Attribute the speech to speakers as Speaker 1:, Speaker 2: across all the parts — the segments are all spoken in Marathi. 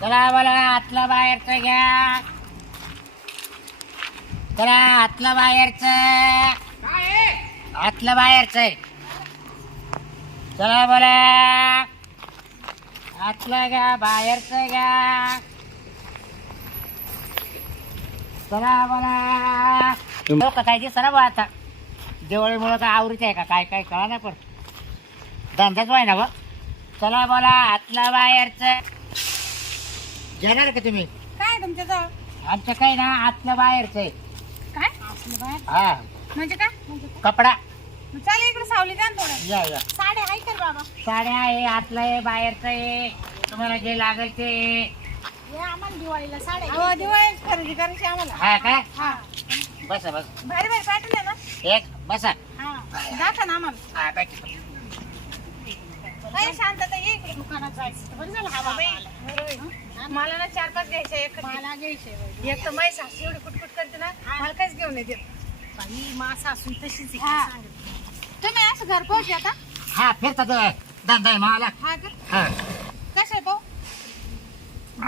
Speaker 1: चला मला आतलं बाहेरचं घ्या. चला आतलं बाहेरचं. आतलं बाहेरचं. आहे. चला बोला आतलं घ्या बाहेरचं घ्या. चला बोला लोक काय दिसत ना आता. दिवाळीमुळं काय आवृत्ती आहे का? काय काय कळा ना पण. धंदाच आहे ना बा. चला बोला आतलं बाहेरचं. घेणार का तुम्ही?
Speaker 2: काय तुमच्या जवळ
Speaker 1: आमचं काही ना आतलं बाहेरचं आहे.
Speaker 2: काय? आपलं बाहेर?
Speaker 1: हा.
Speaker 2: म्हणजे काय? म्हणजे काय?
Speaker 1: कपडा.
Speaker 2: मग चालेल इकडे सावली द्या ना थोडं.
Speaker 1: या या.
Speaker 2: साड्या आहे का बाबा.
Speaker 1: साड्या आहे आतलं आहे बाहेरचं आहे. तुम्हाला जे लागेल ते
Speaker 2: हे आम्हाला दिवाळीला साड्या हो दिवाळी खरेदी करायची आम्हाला.
Speaker 1: हा काय
Speaker 2: हा.
Speaker 1: बसा बस.
Speaker 2: भारी भारी पॅटर्न आहे ना.
Speaker 1: एक बसा.
Speaker 2: हा. दाखवा ना आम्हाला.
Speaker 1: हा बाकी
Speaker 2: काय शांतता ये इकडे. दुकानात जायचं बरं झालं हा? बाबा मला ना चार पाच घ्यायचे एक मला घ्यायचे एक तर सासू एवढी कुटकुट करते ना मला काहीच घेऊन येते बाई मा सासू तशीच तुम्ही असं घर पोहोच आता
Speaker 1: हा फिरतात धंदा आहे मला.
Speaker 2: हा का?
Speaker 1: हा.
Speaker 2: कसं आहे भाऊ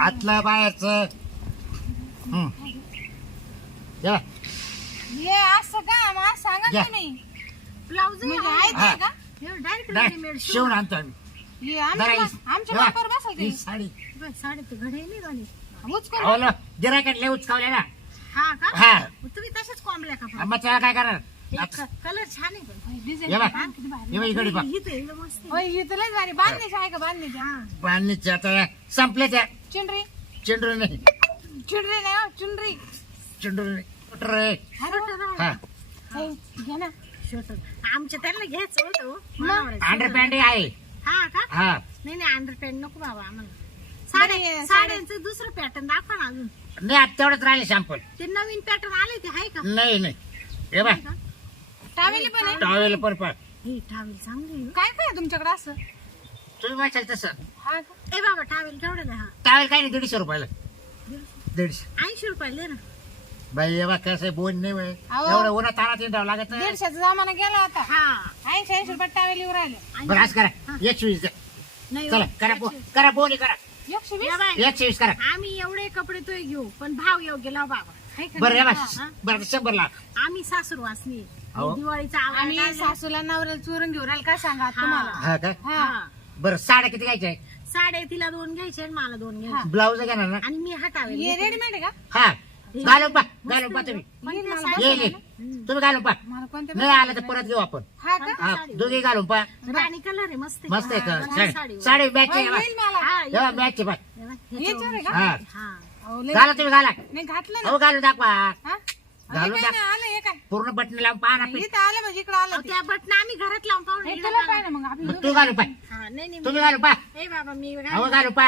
Speaker 1: आतलं बाहेरचं.
Speaker 2: हे. असं का असं सांगा
Speaker 1: घ्या.
Speaker 2: तुम्ही. ब्लाऊज म्हणजे आहे.
Speaker 1: हा.
Speaker 2: ते का?
Speaker 1: नाही, शिवून आणतो आम्ही जरा
Speaker 2: आमच्या आमच्या
Speaker 1: या.
Speaker 2: बापावर बसल
Speaker 1: ही
Speaker 2: ते
Speaker 1: साडी.
Speaker 2: साडे तर घडे नाही झाली उचकून
Speaker 1: अहो गिरायकात लय उचकावले ना.
Speaker 2: हा का?
Speaker 1: हा.
Speaker 2: मग तुम्ही तसेच कोंबल्या का
Speaker 1: मग त्याला काय करणार? आता-
Speaker 2: कलर छान आहे पण. डिझाईन
Speaker 1: ये बघ. ये बघ इकडे बघ.
Speaker 2: होय ही तर भारी. बांधण्याची आहे का बांधण्याची हा.
Speaker 1: आता संपले त्या
Speaker 2: चुनरी.
Speaker 1: नाही.
Speaker 2: चुनरी नाही हो, चुनरी.
Speaker 1: चेंडू नाही. कुठं रे? हा.
Speaker 2: हे, घे ना.
Speaker 3: आमच्या त्यांना घ्यायचं होतं हो. मानावरचं.
Speaker 1: अंडर पॅन्ट आहे.
Speaker 3: हा का?
Speaker 1: हा.
Speaker 3: नाही नाही अंडरपॅन्ट नको बाबा आम्हाला. साड्या
Speaker 2: हे
Speaker 3: साड्यांचं दुसरं पॅटर्न दाखवा ना अजून.
Speaker 1: नाही आता तेवढंच राहिले शॅम्पल
Speaker 3: ते नवीन पॅटर्न आले ते आहे का?
Speaker 1: नाही नाही. हे
Speaker 2: टावेली पण आहे?
Speaker 1: टॉवेल पर पण
Speaker 3: हे टावेल चांगली आहे.
Speaker 2: काय काय आहे तुमच्याकडे असं?
Speaker 1: तुम्ही वाचाल तसं.
Speaker 2: हा का?
Speaker 3: ए बाबा टावेल केवढं आहे हा
Speaker 1: टॉवेल काय नाही दीडशे रुपयाला. दीडशे.
Speaker 3: ऐंशी रुपयाला दे ना.
Speaker 1: बाई हे बा कसं बोन नाही बाई.
Speaker 2: अहो.
Speaker 1: एवढं उन्हात तानात येऊन राहावं लागत नाही.
Speaker 2: दीडशेचा जमाना गेला आता
Speaker 3: हा.
Speaker 2: ऐंशी ऐंशी रुपये टावेल येऊ राहिले.
Speaker 1: बरं आज करा. एकशे वीस द्या.
Speaker 3: नाही
Speaker 1: चला. करा पो- करा बोनी करा.
Speaker 2: एकशे वीस
Speaker 3: या बाई,
Speaker 1: एकशे वीस करा.
Speaker 3: आम्ही एवढे कपडे तो घेऊ पण भाव योग्य लाव बाबा. हाय का
Speaker 1: बरं हे
Speaker 3: नाही?
Speaker 1: बा
Speaker 3: हा.
Speaker 1: बरं शंभर ला
Speaker 3: आम्ही सासूर वाचली
Speaker 1: हो.
Speaker 3: दिवाळीचा
Speaker 2: आम्ही
Speaker 3: काढला.
Speaker 2: सासूला नवऱ्याला चोरून घेऊन राहिलं काय सांगा. तुम्हाला?
Speaker 1: हा का?
Speaker 2: हा.
Speaker 3: हा.
Speaker 1: बरं साड्या किती घ्यायच्या
Speaker 3: साडे तिला दोन घ्यायचे आणि मला दोन घ्यायचे.
Speaker 1: ब्लाऊज घेणार ना?
Speaker 3: आणि मी हा टावेल.
Speaker 2: हे
Speaker 3: घेते.
Speaker 2: रेडीमेड आहे का?
Speaker 1: हा. घालून पा घालून पा तुम्ही.
Speaker 3: पण त्या
Speaker 2: मला
Speaker 3: साड्या-
Speaker 1: ये ये. तुम्ही घालून पा
Speaker 2: मला कोणत्या
Speaker 1: नाही आलं तर परत घेऊ आपण.
Speaker 2: हा का?
Speaker 1: हा दोघे घालून पा
Speaker 3: राणी कलर आहे मस्त आहे.
Speaker 1: मस्त आहे का साडी. साडी मॅच
Speaker 2: मला.
Speaker 3: हा,
Speaker 1: मॅच आहे बा
Speaker 3: हे बघ,
Speaker 2: याच्यावर आहे का?
Speaker 1: हा.
Speaker 3: हा.
Speaker 2: अहो, लय-
Speaker 1: घाला तुम्ही घाला.
Speaker 2: नाही घातलं ना.
Speaker 1: हो घालून दाखवा.
Speaker 2: हा?
Speaker 1: घालून
Speaker 2: अरे काय नाही, आलं हे काय?
Speaker 1: पूर्ण बटन लावून पहा ना
Speaker 2: इथं आलं म्हणजे इकडं आलं
Speaker 3: अहो,
Speaker 2: ते.
Speaker 3: त्या बटन आम्ही घरात लावून पाहू ना,
Speaker 2: तुला
Speaker 3: इकडं
Speaker 2: काय ना मग आपली
Speaker 1: मग तू घालून पा
Speaker 3: हा, नाही नाही
Speaker 1: तुम्ही घालून पा
Speaker 3: मी- बाबा मी
Speaker 1: अहो
Speaker 3: घाल-
Speaker 1: घालून पा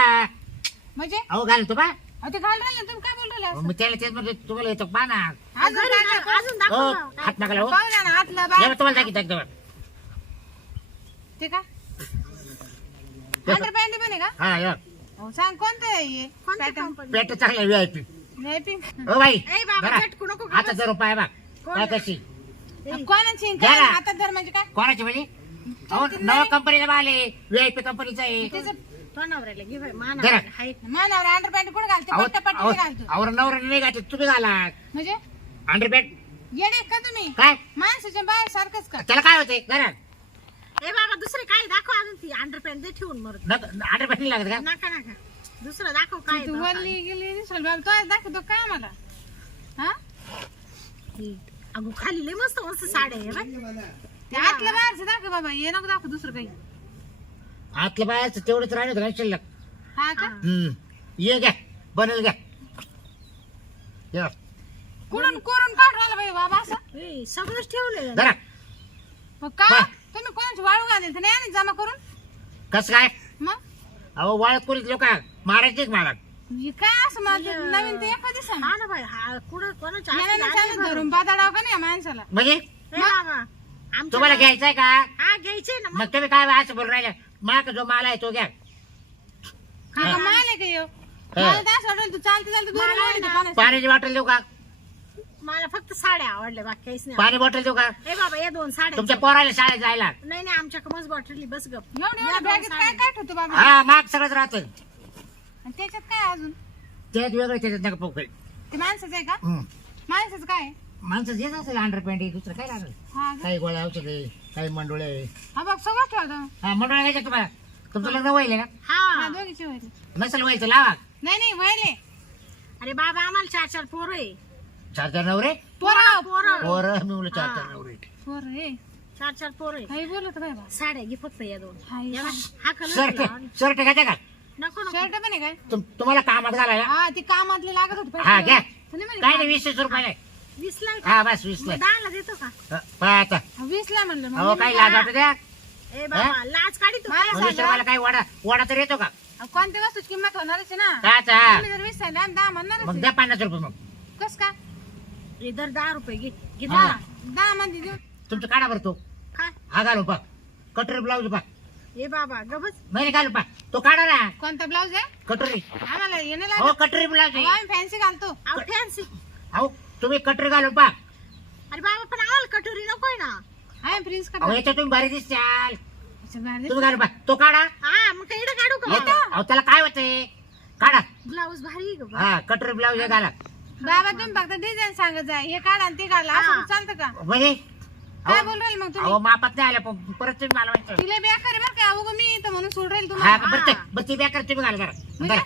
Speaker 2: म्हणजे?
Speaker 1: अहो घालून तू पा
Speaker 2: अहो, ते घाल राहिले तुम्ही काय बोल राहिले
Speaker 1: मग त्याला तेच म्हणजे तुम्हाला येतो पा ना
Speaker 2: अजून
Speaker 3: घरी
Speaker 2: काय
Speaker 3: घाल,
Speaker 2: काय?
Speaker 3: अजून दाखव.
Speaker 1: हो
Speaker 3: ना, काय.
Speaker 1: हात नका लावू
Speaker 2: पाहू द्या ना हातला
Speaker 1: या
Speaker 2: बाय
Speaker 1: बा, तुम्हाला दाखवतो एकदम
Speaker 2: ते का? अंडर पॅन्ट पण आहे का?
Speaker 1: हा या.
Speaker 2: अहो, सांग कोणतं आहे हे?
Speaker 3: कोणत्या company?
Speaker 1: पेट चांगलं व्हीआयपी
Speaker 2: नाही पिंक
Speaker 1: हो बाई.
Speaker 3: ए बाबा
Speaker 1: धरा.
Speaker 3: झटकू नको
Speaker 1: आता जर पाय बा
Speaker 3: कोण?
Speaker 1: काय कशी?
Speaker 2: कोणाची काय?
Speaker 1: ना.
Speaker 2: हातात धर म्हणजे काय?
Speaker 1: कोणाची म्हणजे? अहो नवा कंपनीचा माल आहे. व्हीआयपी कंपनीचा आहे.
Speaker 2: त्याचं
Speaker 3: नवऱ्याला घे बाई, मा
Speaker 1: जरा.
Speaker 3: हाय.
Speaker 2: मानावर अंडर पॅन्ट कुठे घालते
Speaker 1: अहो
Speaker 2: पट्ट्या घालतो
Speaker 1: अहो, नवरा नाही घातले तुम्ही घाला
Speaker 2: म्हणजे
Speaker 1: अंडरपॅन्ट
Speaker 2: येडे का तुम्ही
Speaker 1: काय
Speaker 2: माणसाच्या बाहेर सारखंच का
Speaker 1: त्याला काय होते घरात
Speaker 3: ए बाबा दुसरे काय दाखव अजून ती अंडरपॅन्ट दे ठेवून मरत
Speaker 1: अंडरपॅन्ट नाही लागत का
Speaker 3: नका नका दुसरं दाखव काय
Speaker 2: तू. वरली गेली दिसल बाबा तो दाखवतो काय मला हा.
Speaker 3: अगो खाली लय मस्त मस्त साड्या आहे बाई.
Speaker 2: ते आतलं बाहेरचं दाखव बाबा ये नको दाखव दुसरं काही
Speaker 1: आतलं बाहेरचं तेवढंच राहिले होतं शिल्लक.
Speaker 2: हा का?
Speaker 1: हम्म. ये घ्या बनेल घ्या. या.
Speaker 2: कुठून कोरून काढून आला बाई बाबा असं?
Speaker 3: ए, सगळंच ठेवलंय
Speaker 1: धरा.
Speaker 2: मग का?
Speaker 1: हा.
Speaker 2: तुम्ही कोणाची वाळू घालेल तर नाही जमा करून?
Speaker 1: कसं काय?
Speaker 2: मग?
Speaker 1: अहो वाळत कोणीच लोक मारायचे मला.
Speaker 2: हे काय असं मला ते नवीन ते एका दिसा
Speaker 3: हा ना बाई हा कुठं कोणाच्या.
Speaker 2: बाजाडाव का नाही या माणसाला?
Speaker 1: म्हणजे? तुम्हाला घ्यायचंय का?
Speaker 3: हा घ्यायचे ना मग.
Speaker 1: मग तुम्ही काय असं बोल राहिले? माग जो माल आहे तो घ्या
Speaker 2: हा का माल आहे का ह्यो?
Speaker 1: हा.
Speaker 2: मला तर असं वाटलं तू चालते चालते दूर
Speaker 3: मला
Speaker 2: ओढते
Speaker 3: ना.
Speaker 2: कोणाचं.
Speaker 1: पाण्याची बॉटल देऊ का
Speaker 3: मला फक्त साड्या आवडल्या बाकी काहीच नाही
Speaker 1: पाणी बॉटल देऊ का.
Speaker 3: ए बाबा या दोन साड्या
Speaker 1: तुमच्या पोराला शाळेत जायला
Speaker 3: नाही नाही आमच्या कमच बॉटली बस गप
Speaker 2: एवढी
Speaker 3: या
Speaker 2: एवढी
Speaker 3: दोन
Speaker 2: बॅगेत काय
Speaker 3: साड्या.
Speaker 2: काय ठेवतो बाबा
Speaker 1: हा माग सगळंच राहतं
Speaker 2: आणि त्याच्यात काय अजून
Speaker 1: त्यात वेगळं त्याच्यात नका पोकळी
Speaker 2: ते माणसाचं आहे का
Speaker 1: हम्म.
Speaker 2: माणसाचं काय आहे?
Speaker 1: माणसं जेच असेल अंडर पॅन्ट दुसरं काय लागेल?
Speaker 2: हा का?
Speaker 1: काही गोळ्या औषध आहे काही मंडोळे आहे.
Speaker 2: हा बघ सगळं ठेवतो.
Speaker 1: हा मंडोळे घ्यायचे तुम्हाला? तुमचं लग्न व्हायला ना
Speaker 2: हा.
Speaker 3: हा
Speaker 2: दोघीची वहिले
Speaker 1: नसेल व्हायचं लावा.
Speaker 2: नाही नाही वहिले
Speaker 3: अरे बाबा आम्हाला चार चार पोरं आहे.
Speaker 1: चार चार नवरे?
Speaker 2: पोरं
Speaker 3: पोरं.
Speaker 1: पोरं मी म्हणलं चार चार. नवरे
Speaker 2: पोरं हे
Speaker 3: चार चार पोरं आहे.
Speaker 2: काही बोलत बाय बा
Speaker 3: साड्या घे फक्त या दोन.
Speaker 2: हाय.
Speaker 3: हा कलर
Speaker 1: शर्ट शर्ट घ्यायचा का?
Speaker 3: नको नको.
Speaker 2: शर्ट पण आहे काय?
Speaker 1: तुम- तुम्हाला कामात घालायला.
Speaker 2: हा ती कामातली लागत होती
Speaker 1: हा घ्या. काय नाही वीस वीस रुपये
Speaker 3: वीस ला आहे
Speaker 1: हा? बस वीस
Speaker 3: मग
Speaker 1: ला
Speaker 3: दहाला देतो का?
Speaker 2: हा, म्हणलं मग
Speaker 1: अहो
Speaker 2: मी
Speaker 1: काही
Speaker 2: काय-
Speaker 1: लाज वाटू द्या
Speaker 3: ए बाबा लाज काढी तू.
Speaker 1: वडा वडा तर येतो का?
Speaker 2: अहो, कोणत्या वस्तूची किंमत होणारच आहे ना?
Speaker 1: काचा हा.
Speaker 2: तुम्ही जर वीस सांगितलं आम्ही दहा
Speaker 1: मग
Speaker 2: आहे.
Speaker 1: द्या पन्नास रुपये मग.
Speaker 2: कस का?
Speaker 3: इधर दहा रुपये घे घे
Speaker 1: हा.
Speaker 3: दहा.
Speaker 2: दहा देऊ.
Speaker 1: तुमचं काढा बरं तो.
Speaker 3: काय
Speaker 1: हा घालू पा कटोरी ब्लाऊज पा
Speaker 3: ए बाबा गबच
Speaker 1: नाही घालू पा तो काढा ना.
Speaker 2: कोणता ब्लाऊज आहे?
Speaker 1: कटोरी.
Speaker 2: आम्हाला येणं
Speaker 1: हो
Speaker 2: लागत
Speaker 1: कटोरी ब्लाऊज.
Speaker 2: आम्ही फॅन्सी घालतो
Speaker 3: अहो फॅन्सी
Speaker 1: अहो तुम्ही कटोरी घालू पा
Speaker 3: अरे बाबा पण आम्हाला कटोरी नकोय ना.
Speaker 2: प्रिन्स
Speaker 1: याच्यात तुम्ही भारी दिसताल.
Speaker 2: का
Speaker 1: तुम्ही घालू पा तो काढा.
Speaker 3: हा मग काही काढू का?
Speaker 1: अहो त्याला काय होतंय काढा.
Speaker 3: ब्लाऊज भारी आहे ग बा.
Speaker 1: हा कटोरी ब्लाऊज हे घाला.
Speaker 2: बाबा तुम्ही फक्त डिझाईन सांगत जा. हे काढा आणि ते काढला
Speaker 3: हा.
Speaker 2: असं चालतं का?
Speaker 1: म्हणजे?
Speaker 2: काय
Speaker 1: अहो
Speaker 2: बोल राहील मग
Speaker 1: अहो,
Speaker 2: तुम्ही
Speaker 1: मापात नाही आल्या पण परत तुम्ही मला
Speaker 2: तिला बेकार आहे बरं का. अवघं मी इथं म्हणून सोड राहील
Speaker 1: हा
Speaker 2: तुम्हाला.
Speaker 1: बरं ते बरं ती बेकार तुम्ही घाला जरा. जरा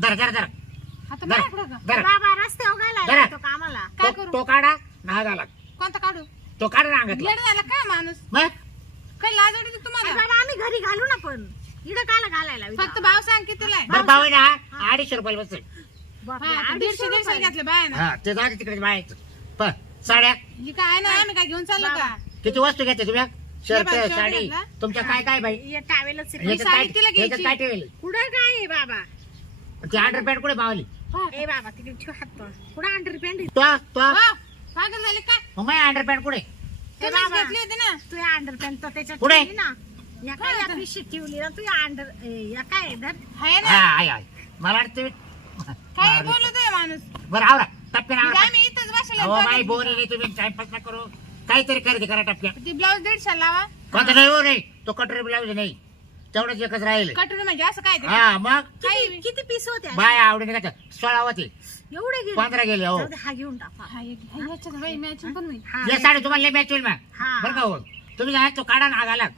Speaker 1: जरा. जरा जरा.
Speaker 2: आता
Speaker 1: जरा
Speaker 2: माझ्याकडं का
Speaker 1: जरा
Speaker 3: बाबा रस्त्यावर घालायला
Speaker 1: जरा.
Speaker 3: येतो का आम्हाला
Speaker 2: काय
Speaker 1: तो-
Speaker 2: करू?
Speaker 1: तो काढा
Speaker 2: कोणता काढू?
Speaker 1: तो काढा ना अंगातला.
Speaker 2: येड झाला काय माणूस?
Speaker 1: मग?
Speaker 2: काही लाज वाटते
Speaker 3: अरे
Speaker 2: तुम्हाला
Speaker 3: बाबा आम्ही घरी घालू ना पण. इकडं काला घालायला
Speaker 2: फक्त भाव सांग कितीला आहे.
Speaker 1: बरं भाऊ आहे ना अडीचशे रुपयाला बसेल.
Speaker 3: बापरे,
Speaker 2: हा, आता
Speaker 3: अडीचशे
Speaker 2: दीडशे दीडशे
Speaker 3: रुपये.
Speaker 2: घेतलं बाय ना.
Speaker 1: हा ते तिकडे बाहेर पण साड्या?
Speaker 2: ही काय आहे ना आम्ही काय घेऊन चाललो का?
Speaker 1: किती वस्तू घेते तुम्ही? शर्ट
Speaker 2: बाई, शर्ट
Speaker 1: साडी.
Speaker 2: घेतला?
Speaker 1: तुमच्या काय काय बाई?
Speaker 3: हे टावेलच आहे.
Speaker 1: याच्यात काय
Speaker 2: साडी तिला घ्यायची.
Speaker 1: याच्यात काय ठेवेल?
Speaker 3: कुठं काय आहे बाबा?
Speaker 1: ती अंडर पॅन्ट कुठे पावली
Speaker 3: ए बाबा तिकडे ठेव हात पाय. कुठं अंडर पॅन्ट
Speaker 1: तो तो
Speaker 2: हो, पागल झाले काय
Speaker 1: मग माझी कुठे?
Speaker 2: तुम्हीच
Speaker 3: बाबा.
Speaker 2: घेतली होती ना?
Speaker 3: तू अंडर पॅन्ट तर त्याच्यात
Speaker 1: कुठे?
Speaker 3: ठेवली ना. या काय या पिशवीत ठेवली ना तू अंडर या काय धर.
Speaker 2: आहे
Speaker 1: हा
Speaker 2: ना
Speaker 1: आहे आहे मला वाटतं
Speaker 2: काय बोलतोय माणूस?
Speaker 1: बरं आवरा. टप्प्याने
Speaker 2: म्हणजे
Speaker 1: आवरा
Speaker 2: आम्ही इथंच बसलो
Speaker 1: अहो बाई बोनी नाही तुम्ही. टाइमपास करू. काहीतरी खरेदी करा टप्प्या
Speaker 2: ती ब्लाऊज दीडशे लावा.
Speaker 1: कोणतं नाही हो नाही तो कटोरी ब्लाऊज नाही तेवढंच एकच राहिले
Speaker 2: कटोरी म्हणजे असं काय ते?
Speaker 1: हा मग?
Speaker 3: किती किती पीस होते
Speaker 1: बाय आवडीने का सोळा होते.
Speaker 3: एवढे गेले?
Speaker 1: पंधरा गेले हो.
Speaker 3: जाऊ दे, हा घेऊन टाका.
Speaker 2: हा, एक- हा, याच्यात बाई मॅचिंग पण होईल.
Speaker 3: हा.
Speaker 1: या साडी तुम्हाला मॅच होईल मॅम
Speaker 3: हा.
Speaker 1: बरं का हो. तुम्ही जा तो काढा ना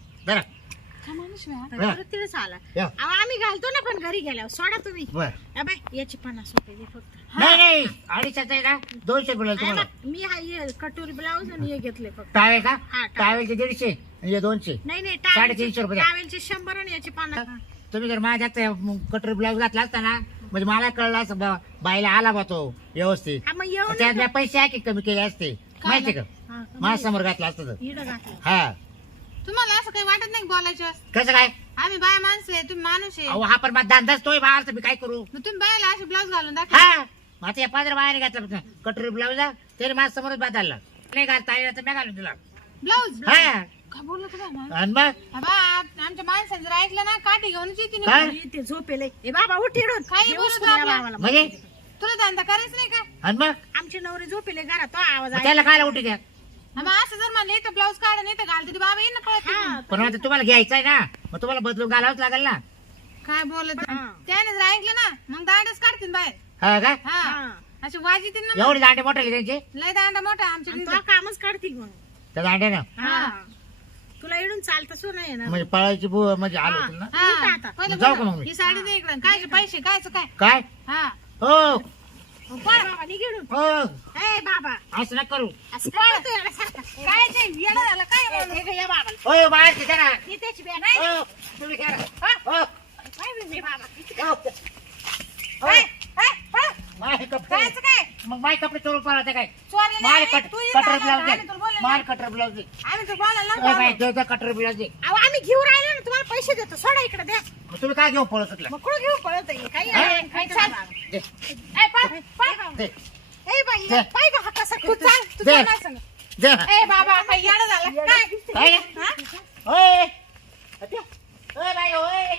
Speaker 2: काय माणूस हा?
Speaker 3: आला
Speaker 1: या.
Speaker 3: अहो, आम्ही घालतो ना पण घरी गेल्यावर. सोडा तुम्ही.
Speaker 1: बर.
Speaker 3: या याची पन्नास रुपये दे फक्त.
Speaker 1: नाही नाही अडीचशे ना दोनशे रुपये
Speaker 3: अरे
Speaker 1: तुम्हाला.
Speaker 3: बा, मी हा हे कटोरी ब्लाऊज आणि हे घेतले फक्त.
Speaker 1: टावेल का?
Speaker 3: हा, टावेल.
Speaker 1: टावेलचे दीडशे. हे दोनशे.
Speaker 3: नाही नाही
Speaker 1: साडेतीनशे रुपये द्या.
Speaker 3: टावेलचे शंभर आणि याचे पन्नास
Speaker 1: तुम्ही जर माझ्यात कटोरी ब्लाऊज घातला असता ना म्हणजे मला कळलं असं बा- बाईला आला बा तो व्यवस्थित.
Speaker 3: हा मग
Speaker 1: त्यात मी पैसे आहे की कमी केले असते? माहिती का? माझ्यासमोर घातला असतं तर. हा.
Speaker 2: तुम्हाला असं काही वाटत नाही बोलायचं?
Speaker 1: कसं काय?
Speaker 2: आम्ही बाया माणसं आहे तुम्ही माणूस आहे.
Speaker 1: अहो हा पण माझा धंदाच तोय बाहेर तर मी काय करू?
Speaker 2: मग तुम्ही बायाला असे ब्लाऊज घालून दाखवा.
Speaker 1: हा. मग आता या पादर बाहेर घातला कटोरी ब्लाऊज त्याने माझ्या समोरच बदलला. नाही घालता आला तर मी घालून दिला.
Speaker 2: ब्लाऊज?
Speaker 1: हा.
Speaker 2: काय बोललो तुम्ही आम्हाला?
Speaker 1: आणि मग?
Speaker 2: हा बा, आमच्या माणसाने जर ऐकलं ना काठी घेऊनच येते
Speaker 1: काय?
Speaker 2: निघून.
Speaker 3: मी ते झोपेले. बाबा
Speaker 2: काही.
Speaker 1: म्हणजे
Speaker 2: तुला धंदा करायचं नाही का?
Speaker 1: आणि मग?
Speaker 3: आमचे नवरे झोपेले घरात तो आवाज
Speaker 1: मग
Speaker 3: आहे
Speaker 1: त्याला काय उठी द्या?
Speaker 2: हा बा, असं जर म्हणलं इथं ब्लाऊज काढ नाही तर घालते बाबा येईन ना कळत
Speaker 3: हा,
Speaker 2: नाही.
Speaker 1: पण आता तुम्हाला घ्यायचं आहे ना. मग तुम्हाला बदलून घालावंच लागेल ना.
Speaker 2: काय बोलत?
Speaker 3: हा.
Speaker 2: त्याने जर ऐकलं ना मग दांडच काढतील बाहेर.
Speaker 1: हा काय
Speaker 2: हा. असे वाजितील ना
Speaker 1: एवढे दांडे मोठे त्यांचे?
Speaker 2: लय दांडा मोठा आमच्या.
Speaker 3: तो कामच काढतील मग.
Speaker 1: त्या दांड्यानं?
Speaker 3: हा. तुला इडून चालता सु नाही ना
Speaker 1: म्हणजे पळायची बु म्हणजे आलो ना?
Speaker 2: हा.
Speaker 3: उठा आता.
Speaker 2: पहिलं
Speaker 1: जाऊ का
Speaker 2: बोला.
Speaker 1: मग मी?
Speaker 2: ही साडी दे इकडं काय पैसे कायच काय?
Speaker 1: काय?
Speaker 2: हा.
Speaker 1: हो.
Speaker 3: बाबा निघिडून
Speaker 1: हो.
Speaker 3: ए बाबा.
Speaker 1: असं नका करू.
Speaker 3: असं काय करतोय याला? सारखा?
Speaker 2: काय ते येणं झालं काय?
Speaker 3: हे घे या बाबाला.
Speaker 1: हो बाहेर तिथे ना.
Speaker 3: ही त्याची बॅग आहे
Speaker 1: हो तुम्ही घ्या ना. हो.
Speaker 3: काय बाबा
Speaker 1: हो. हो. माझे कपडे.
Speaker 2: कायचं काय?
Speaker 1: मग माझे कपडे चोरून पळायचे काय? माल. कट
Speaker 2: तू इथं आला
Speaker 1: दे.
Speaker 2: तुला
Speaker 1: माल कटर ब्लाउज दे
Speaker 2: आम्ही तर बोलायला नव्हतो
Speaker 1: ए कटर ब्लाउज दे
Speaker 3: अहो, आम्ही घेऊ राहिले ना तुम्हाला पैसे देतो सोडा इकडे द्या
Speaker 1: मग तुम्ही काय घेऊ पळत सुटला
Speaker 3: मग घेऊ पळत आहे? काही
Speaker 1: हा?
Speaker 3: आहे, काही
Speaker 2: चाल.
Speaker 1: दे
Speaker 2: ए, पाय, पाय
Speaker 1: दे
Speaker 3: ए बाई
Speaker 1: दे.
Speaker 3: पाय गं, हा कसा
Speaker 2: तू चाल तू
Speaker 1: दे.
Speaker 2: चाल
Speaker 1: दे
Speaker 2: ए बाबा काही येडा झाला काय काय? हा? ओय. अत्या. ओय बाई, ओय.